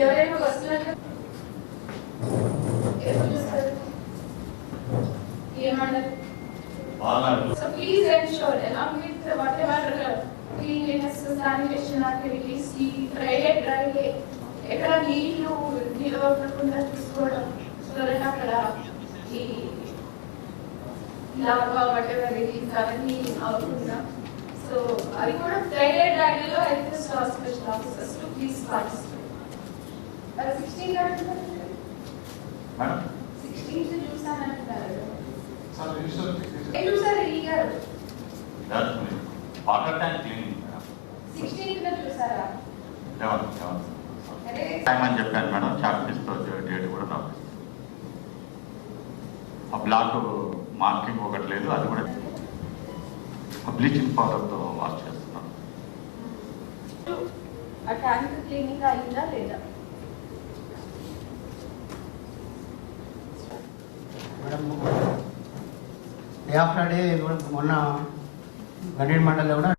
ఎవరైనా వస్తున్నారు so please ensure along with whatever cleanliness sanitation activities ఈ ఫ్రైడే డ్రైడే ఎక్కడ నీళ్లు నిలవకుండా చూసుకోవడం సో దట్ అక్కడ ఈ లావా whatever it is అవన్నీ అవ్వకుండా సో అది కూడా ఫ్రైడే డ్రైడేలో I request our special officers to please participate 16 madam 16 చూసానంటారు చూసారు ఈ గారు వాటర్ ట్యాంక్ క్లీనింగ్ 16 చూసారా టైం అని చెప్పాను మేడం చాపిస్తో డేట్ కూడా రావాలి ఆ బ్లాక్ మార్కింగ్ ఒకటి లేదు అది కూడా బ్లీచింగ్ పౌడర్తో వాష్ చేస్తున్నాం ఆ ట్యాంక్ క్లీనింగ్ అయిందా లేదా మేడం డే ఆఫ్టర్ డే మొన్న గణేడ్ మండలిలో కూడా